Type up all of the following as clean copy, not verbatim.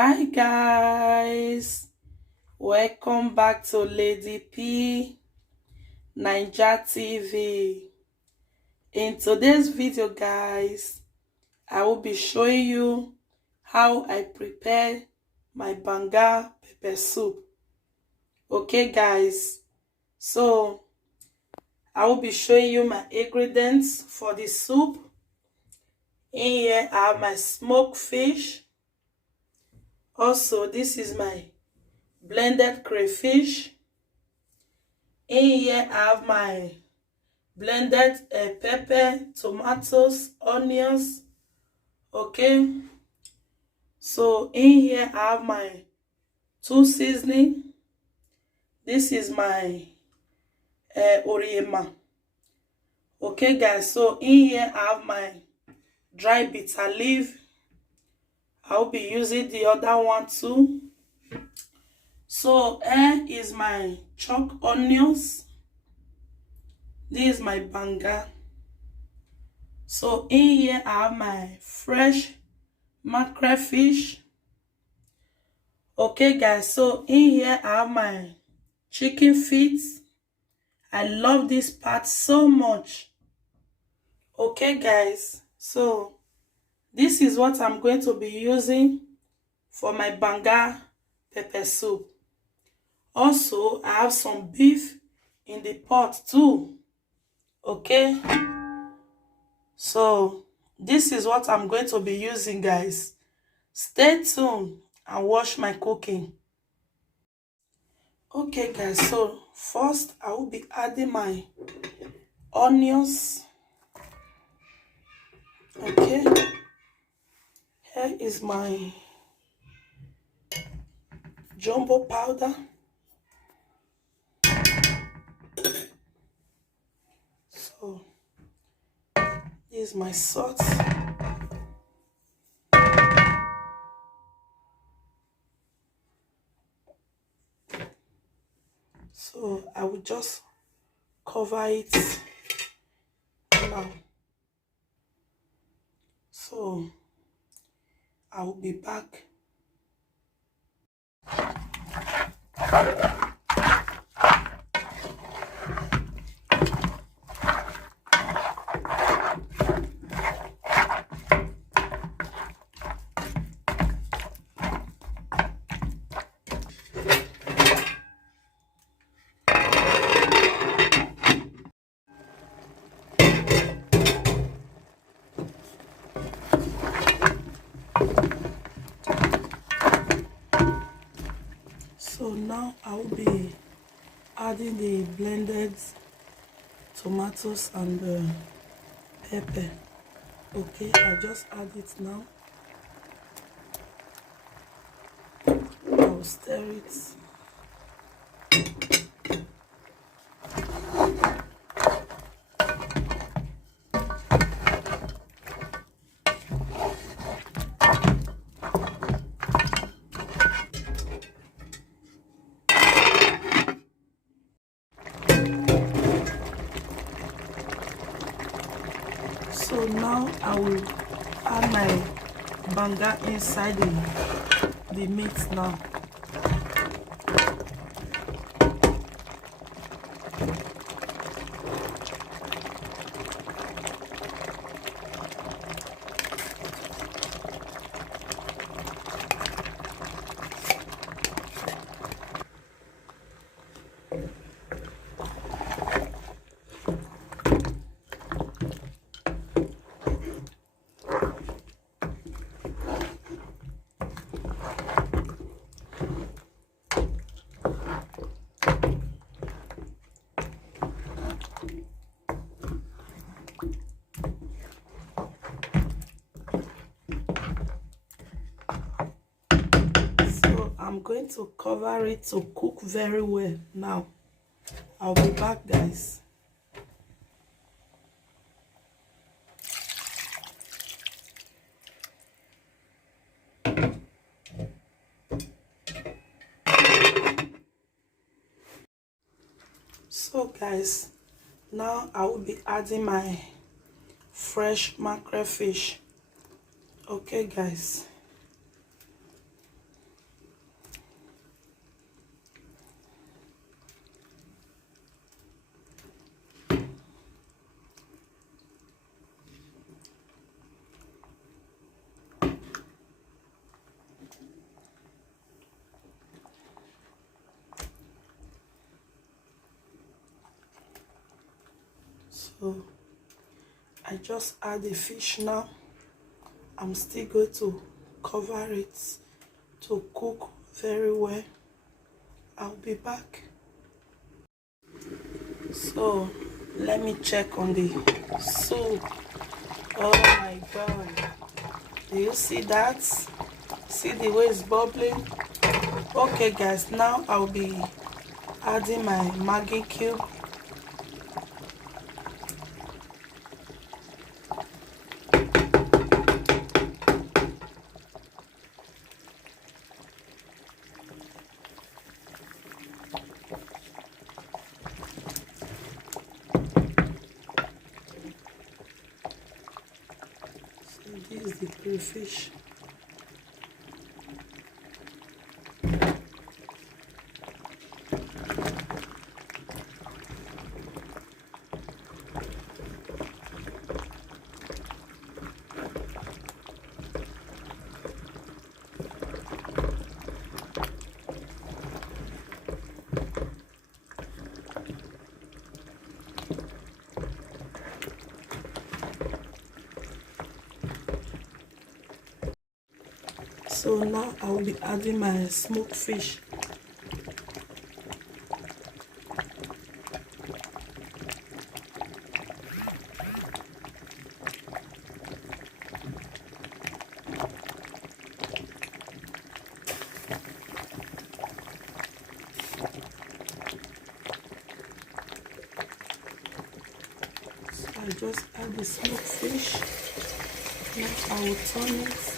Hi guys, welcome back to Lady P Naija TV. In today's video guys, I will be showing you how I prepare my banga pepper soup. Okay guys, so I will be showing you my ingredients for the soup. In here I have my smoked fish. Also, this is my blended crayfish. In here I have my blended pepper, tomatoes, onions. Okay, so in here I have my two seasoning. This is my oriema. Okay guys, so in here I have my dry bitter leaf. I'll be using the other one too. So here is my chopped onions. This is my banga. So in here I have my fresh mackerel fish. Okay guys, so in here I have my chicken feet. I love this part so much. Okay guys, so this is what I'm going to be using for my banga pepper soup. Also, I have some beef in the pot too. Okay, so this is what I'm going to be using guys. Stay tuned and watch my cooking. Okay guys, so first I will be adding my onions. Okay, here is my jumbo powder. So this is my salt. So I will just cover it now. So I will be back. So now I will be adding the blended tomatoes and the pepper. Okay, I just add it now. I will stir it. So now I will add my banga inside the meat now. I'm going to cover it to cook very well now. I'll be back guys. So guys, now I will be adding my fresh mackerel fish. Okay guys, So I just add the fish now. I'm still going to cover it to cook very well. I'll be back. So let me check on the soup. Oh my god, do you see that? See the way it's bubbling? Okay guys, now I'll be adding my Maggi cube. So this is the crayfish. So now I will be adding my smoked fish. So I just add the smoked fish. Now I will turn it.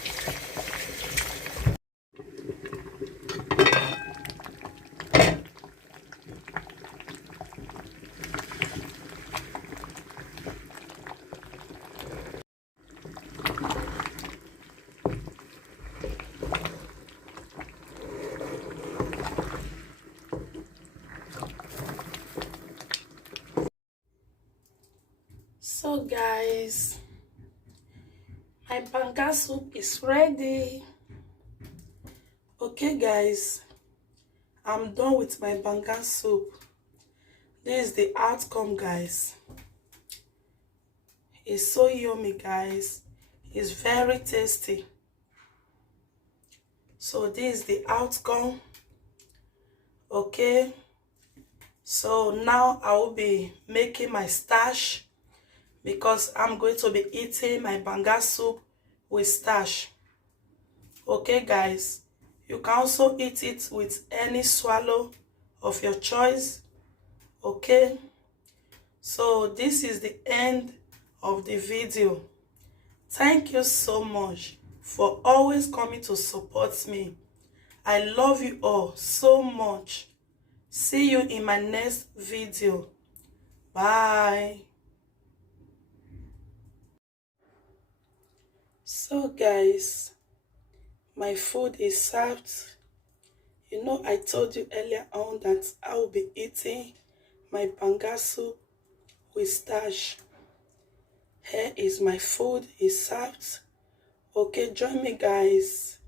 So guys, my banga soup is ready. Okay guys, I'm done with my banga soup. This is the outcome guys. It's so yummy guys. It's very tasty. So this is the outcome. Okay, so now I will be making my starch because I'm going to be eating my banga soup with starch. Okay guys, you can also eat it with any swallow of your choice. Okay, so this is the end of the video. Thank you so much for always coming to support me. I love you all so much. See you in my next video. Bye. So guys, my food is served. You know, I told you earlier on that I will be eating my banga soup with starch. Here is my food is served. Okay, join me guys.